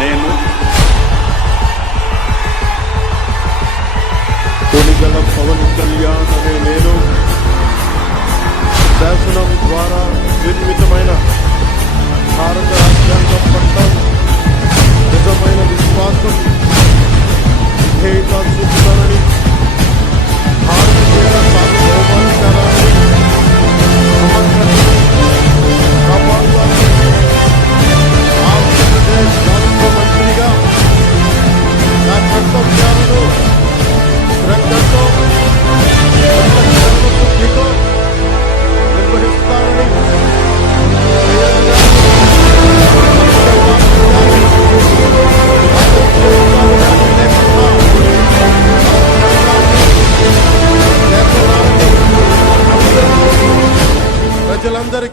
నేను కొనిగల పవన్ కళ్యాణ్ అనే ప్రజలందరికీ